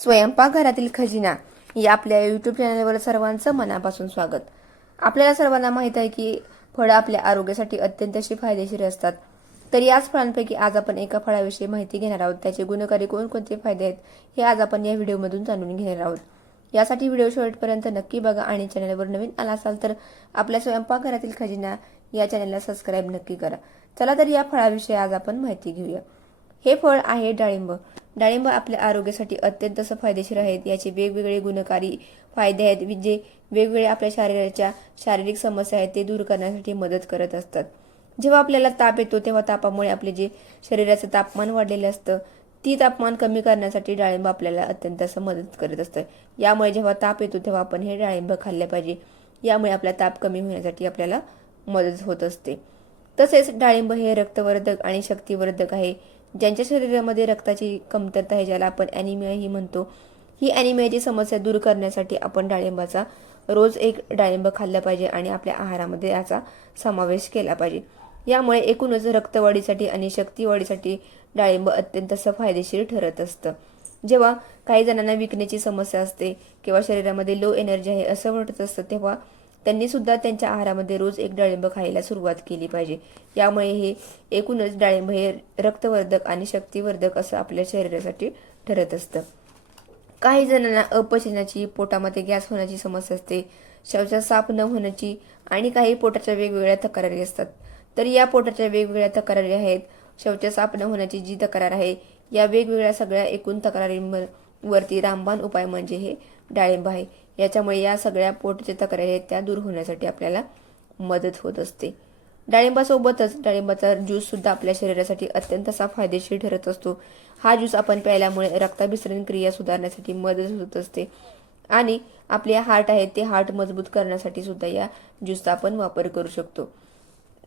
स्वयंपाकघरातील खजिना या आपल्या यूट्यूब चॅनलवर सर्वांचं मनापासून स्वागत। आपल्याला सर्वांना माहित आहे की फळं आपल्या आरोग्यासाठी अत्यंत फायदेशीर असतात। तर याच फळांपैकी आज आपण एका फळाविषयी माहिती घेणार आहोत। त्याचे गुणकारी कोणकोणते फायदे आहेत हे आज आपण या व्हिडिओमधून जाणून घेणार आहोत। यासाठी व्हिडिओ शेवटपर्यंत नक्की बघा आणि चॅनलवर नवीन आला असाल तर आपल्या स्वयंपाकघरातील खजिना या चॅनलला सबस्क्राइब नक्की करा। चला तर या फळाविषयी आज आपण माहिती घेऊया। हे फळ आहे डाळिंब। डाळिंब आपल्या आरोग्यासाठी अत्यंत फायदेशीर आहेत। याचे वेगवेगळे गुणकारी फायदे आहेत जे वेगवेगळ्या आपल्या शरीराच्या शारीरिक समस्या आहेत ते दूर करण्यासाठी मदत करत असतात। जेव्हा आपल्याला ताप येतो तेव्हा तापामुळे आपले जे शरीराचं तापमान वाढलेले असतं ती तापमान कमी करण्यासाठी डाळिंब आपल्याला अत्यंत मदत करत असतं। यामुळे जेव्हा ताप येतो तेव्हा आपण हे डाळिंब खाल्ले पाहिजे। यामुळे आपला ताप कमी होण्यासाठी आपल्याला मदत होत असते। तसेच डाळिंब हे रक्तवर्धक आणि शक्तिवर्धक आहे। ज्यांच्या शरीरामध्ये रक्ताची कमतरता आहे ज्याला आपण ॲनिमिया ही म्हणतो, ही ॲनिमियाची समस्या दूर करण्यासाठी आपण डाळिंबाचा रोज एक डाळिंब खाल्लं पाहिजे आणि आपल्या आहारामध्ये याचा समावेश केला पाहिजे। यामुळे एकूणच रक्तवाढीसाठी आणि शक्तिवाढीसाठी डाळिंब अत्यंत फायदेशीर ठरत असतं। जेव्हा काही जणांना विकनेसची समस्या असते किंवा शरीरामध्ये लो एनर्जी आहे असं वाटत असतं तेव्हा त्यांनी सुद्धा त्यांच्या आहारामध्ये रोज एक डाळिंब खायला सुरुवात केली पाहिजे। यामुळे हे एकूणच डाळिंब हे रक्तवर्धक आणि शक्तिवर्धक असं आपल्या शरीरासाठी ठरत असतं। काही जणांना अपचनाची, पोटामध्ये गॅस होण्याची समस्या असते, शौचास साफ न होण्याची आणि काही पोटाच्या वेगवेगळ्या तक्रारी असतात। तर या पोटाच्या वेगवेगळ्या तक्रारी आहेत, शौचास साफ न होण्याची जी तक्रार आहे, या वेगवेगळ्या सगळ्या एकूण तक्रारींवरती रामबाण उपाय म्हणजे हे डाळिंब आहे। याच्यामुळे या सगळ्या पोटाच्या तक्रारी आहेत त्या दूर होण्यासाठी आपल्याला मदत होत असते। डाळिंबासोबतच डाळिंबाचा ज्यूस सुद्धा आपल्या शरीरासाठी अत्यंत फायदेशीर ठरत असतो। हा ज्यूस आपण प्यायल्यामुळे रक्ताभिसरण क्रिया सुधारण्यासाठी मदत होत असते आणि आपले हार्ट आहे ते हार्ट मजबूत करण्यासाठी सुद्धा या ज्यूसचा आपण वापर करू शकतो।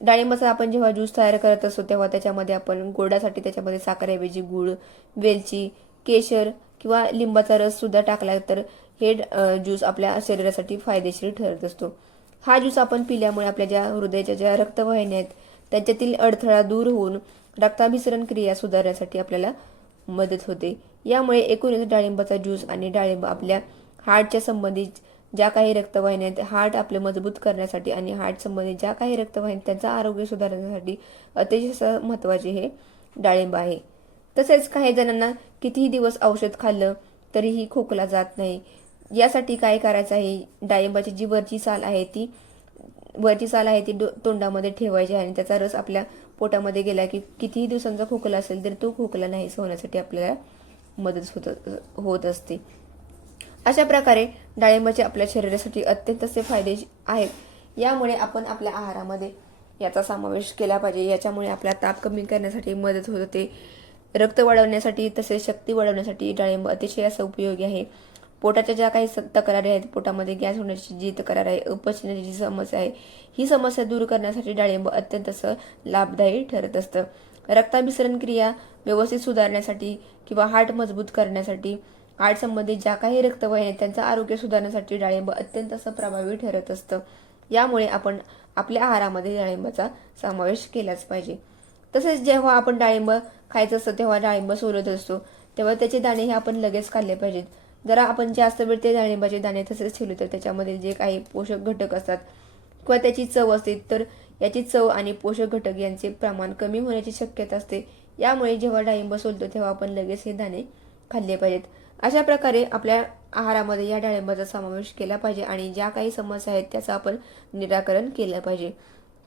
डाळिंबाचा आपण जेव्हा ज्यूस तयार करत असतो तेव्हा त्याच्यामध्ये आपण गोडासाठी त्याच्यामध्ये साखरेऐवजी गूळ, वेलची, केशर किंवा लिंबाचा रस सुद्धा टाकला तर हे ज्यूस आपल्या शरीरासाठी फायदेशीर ठरत असतो। हा ज्यूस आपण पिल्यामुळे आपल्या ज्या हृदयाच्या ज्या रक्तवाहिन्या आहेत त्यांच्यातील अडथळा दूर होऊन रक्ताभिसरण क्रिया सुधारण्यासाठी आपल्याला मदत होते। यामुळे एकूणच डाळिंबाचा ज्यूस आणि डाळिंब आपल्या हार्टच्या संबंधित ज्या काही रक्तवाहिन्या आहेत, हार्ट आपले मजबूत करण्यासाठी आणि हार्ट संबंधित ज्या काही रक्तवाहिन्या त्यांचं आरोग्य सुधारण्यासाठी अतिशय महत्त्वाचे हे डाळिंब आहे। तसेच काही जणांना कितीही दिवस औषध खाल्लं तरीही खोकला जात नाही। यासाठी काय करायचं आहे, डाळिंबाची जी वरची साल आहे ती तोंडामध्ये ठेवायची आणि त्याचा रस आपल्या पोटामध्ये गेला की कितीही दिवसांचा खोकला असेल तर तो खोकला नाहीसा होण्यासाठी आपल्याला मदत होत असते। अशा प्रकारे डाळिंबाचे आपल्या शरीरासाठी अत्यंत फायदे आहेत। यामुळे आपण आपल्या आहारामध्ये याचा समावेश केला पाहिजे। याच्यामुळे आपला ताप कमी करण्यासाठी मदत होते, रक्त वाढवण्यासाठी तसेच शक्ती वाढवण्यासाठी डाळिंब अतिशय असं उपयोगी आहे। पोटाच्या ज्या काही तक्रारी आहेत, पोटामध्ये गॅस होण्याची जी तक्रार आहे, अपचनाची जी समस्या आहे, ही समस्या दूर करण्यासाठी डाळिंब अत्यंत लाभदायी ठरत असतं। रक्ताभिसरण क्रिया व्यवस्थित सुधारण्यासाठी किंवा हार्ट मजबूत करण्यासाठी, हार्ट संबंधित ज्या काही रक्तवाहिन्या त्यांचं आरोग्य सुधारण्यासाठी डाळिंब अत्यंत प्रभावी ठरत असतं। यामुळे आपण आपल्या आहारामध्ये डाळिंबाचा समावेश केलाच पाहिजे। तसेच जेव्हा आपण डाळिंब खायचं असतं तेव्हा डाळिंब सोलत असतो तेव्हा त्याचे दाणे हे आपण लगेच खाल्ले पाहिजेत। जरा आपण जास्त वेळ ते डाळिंबाचे दाणे तसेच ठेवले तर त्याच्यामध्ये जे काही पोषक घटक असतात किंवा त्याची चव असते तर याची चव आणि पोषक घटक यांचे प्रमाण कमी होण्याची शक्यता असते। यामुळे जेव्हा डाळिंब सोलतो तेव्हा आपण लगेच हे दाणे खाल्ले पाहिजेत। अशा प्रकारे आपल्या आहारामध्ये या डाळिंबाचा समावेश केला पाहिजे आणि ज्या काही समस्या आहेत त्याचं आपण निराकरण केलं पाहिजे।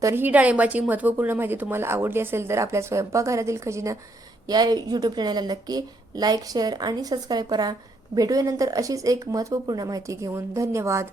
तर ही डाळिंबाची महत्त्वपूर्ण माहिती तुम्हाला आवडली असेल तर आपल्या स्वयंपाकघरातील खजिना या यूट्यूब चॅनलला नक्की लाईक, शेअर आणि सबस्क्राईब करा। भेटूया नंतर अशीच एक महत्त्वपूर्ण माहिती घेऊन। धन्यवाद।